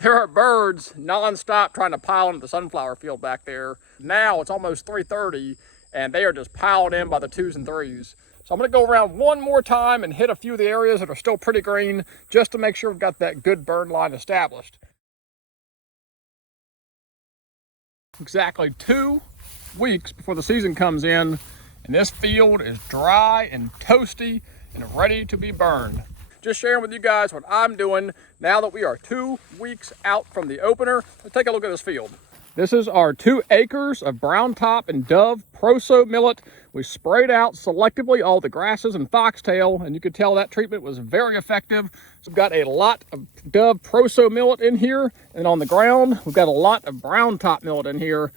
There are birds nonstop trying to pile into the sunflower field back there. Now it's almost 3:30 and they are just piled in by the 2s and 3s. So I'm gonna go around one more time and hit a few of the areas that are still pretty green just to make sure we've got that good burn line established. Exactly 2 weeks before the season comes in, and this field is dry and toasty and ready to be burned. Just sharing with you guys what I'm doing now that we are 2 weeks out from the opener. Let's take a look at this field. This is our 2 acres of brown top and dove proso millet. We sprayed out selectively all the grasses and foxtail, and you could tell that treatment was very effective. So we've got a lot of dove proso millet in here, and on the ground, we've got a lot of brown top millet in here.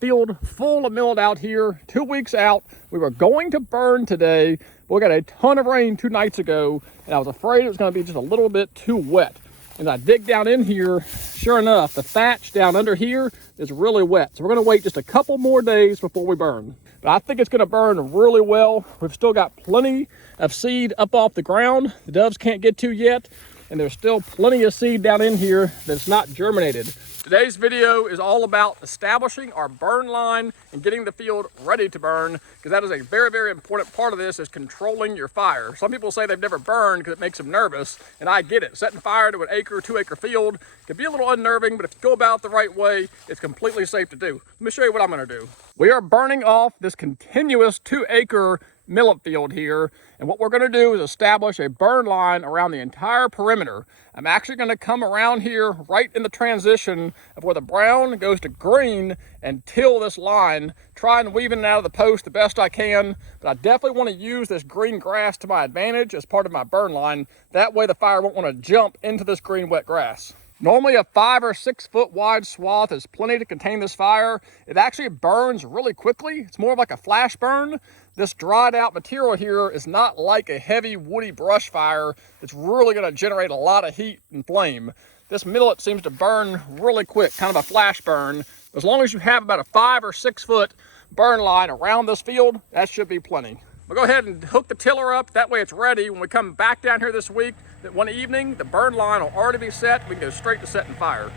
Field full of millet out here, 2 weeks out. We were going to burn today, but we got a ton of rain 2 nights ago, and I was afraid it was gonna be just a little bit too wet. And I dig down in here, sure enough, the thatch down under here is really wet. So we're gonna wait just a couple more days before we burn. But I think it's gonna burn really well. We've still got plenty of seed up off the ground the doves can't get to yet, and there's still plenty of seed down in here that's not germinated. Today's video is all about establishing our burn line and getting the field ready to burn, because that is a very, very important part of this, is controlling your fire. Some people say they've never burned because it makes them nervous, and I get it. Setting fire to an acre, 2 acre field can be a little unnerving, but if you go about it the right way, it's completely safe to do. Let me show you what I'm gonna do. We are burning off this continuous 2 acre millet field here, and what we're going to do is establish a burn line around the entire perimeter. I'm actually going to come around here right in the transition of where the brown goes to green and till this line, try and weave in and out of the post the best I can, but I definitely want to use this green grass to my advantage as part of my burn line. That way the fire won't want to jump into this green wet grass. Normally a 5 or 6 foot wide swath is plenty to contain this fire. It actually burns really quickly. It's more of like a flash burn. This dried out material here is not like a heavy woody brush fire. It's really gonna generate a lot of heat and flame. This millet seems to burn really quick, kind of a flash burn. As long as you have about a 5 or 6 foot burn line around this field, that should be plenty. We'll go ahead and hook the tiller up. That way it's ready. When we come back down here this week, that one evening, the burn line will already be set. We can go straight to setting fire.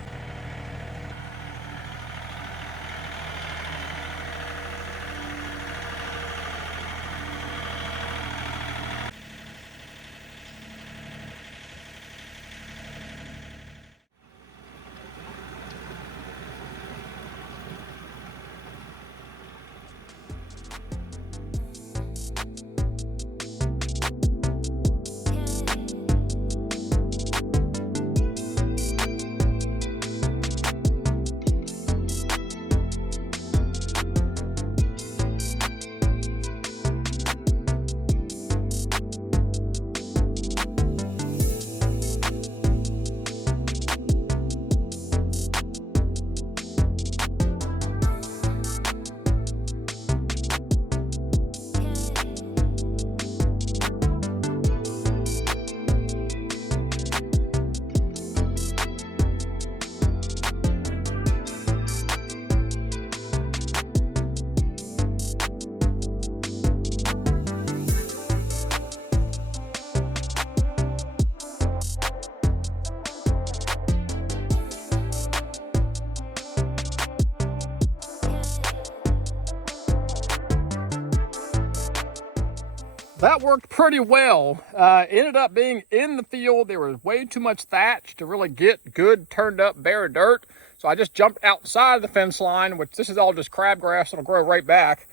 That worked pretty well. Ended up being in the field. There was way too much thatch to really get good turned up bare dirt. So I just jumped outside the fence line, which this is all just crabgrass that'll grow right back.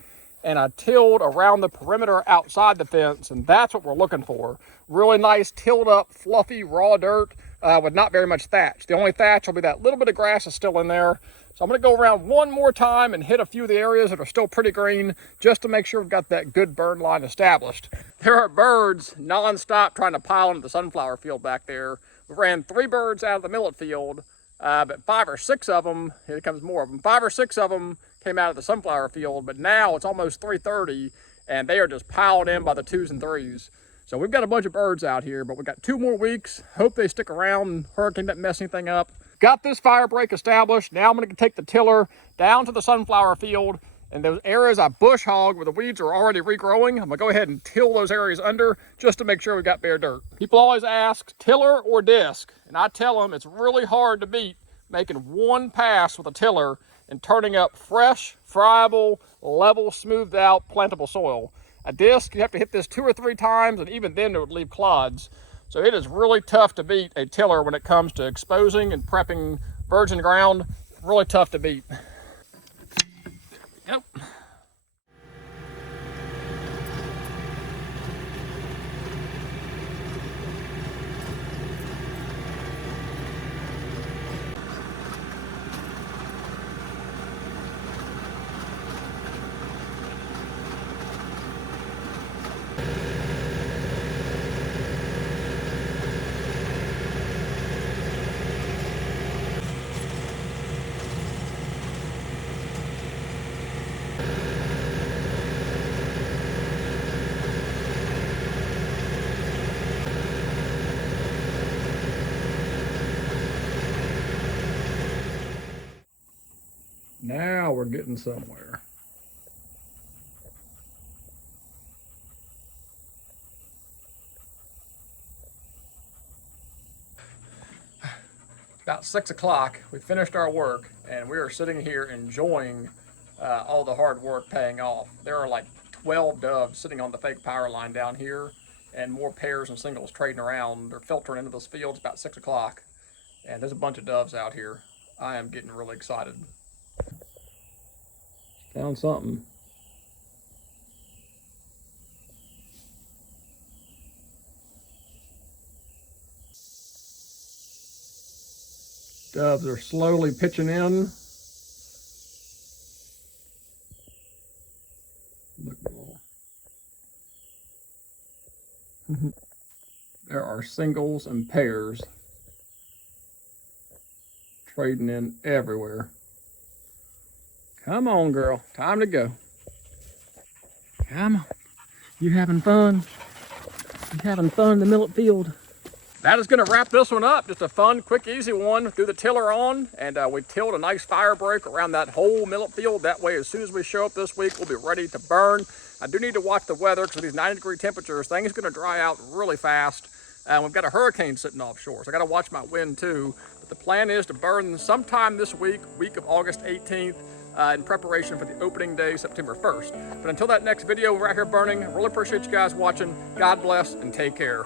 And I tilled around the perimeter outside the fence, and that's what we're looking for. Really nice tilled up, fluffy, raw dirt with not very much thatch. The only thatch will be that little bit of grass is still in there. So I'm gonna go around one more time and hit a few of the areas that are still pretty green just to make sure we've got that good burn line established. There are birds nonstop trying to pile into the sunflower field back there. We ran 3 birds out of the millet field, but 5 or 6 of them, here comes more of them, 5 or 6 of them came out of the sunflower field, but now it's almost 3:30 and they are just piled in by the 2s and 3s. So we've got a bunch of birds out here, but we've got 2 more weeks. Hope they stick around and hurricane doesn't mess anything up. Got this fire break established. Now I'm gonna take the tiller down to the sunflower field And those areas I bush hog where the weeds are already regrowing, I'm gonna go ahead and till those areas under just to make sure we got bare dirt. People always ask, tiller or disc? And I tell them it's really hard to beat making one pass with a tiller and turning up fresh, friable, level, smoothed out, plantable soil. A disc, you have to hit this 2 or 3 times, and even then it would leave clods. So it is really tough to beat a tiller when it comes to exposing and prepping virgin ground. Really tough to beat. Yep. Now we're getting somewhere. About 6 o'clock, we finished our work and we are sitting here enjoying all the hard work paying off. There are like 12 doves sitting on the fake power line down here and more pairs and singles trading around. They're filtering into those fields about 6 o'clock, and there's a bunch of doves out here. I am getting really excited. Found something. Doves are slowly pitching in. There are singles and pairs trading in everywhere. Come on, girl. Time to go. Come on. You having fun? You having fun in the millet field? That is going to wrap this one up. Just a fun, quick, easy one. Threw the tiller on, and we tilled a nice fire break around that whole millet field. That way, as soon as we show up this week, we'll be ready to burn. I do need to watch the weather because of these 90-degree temperatures, things going to dry out really fast. We've got a hurricane sitting offshore, so I got to watch my wind too. But the plan is to burn sometime this week of August 18th. In preparation for the opening day, September 1st. But until that next video, we're out here burning. I really appreciate you guys watching. God bless and take care.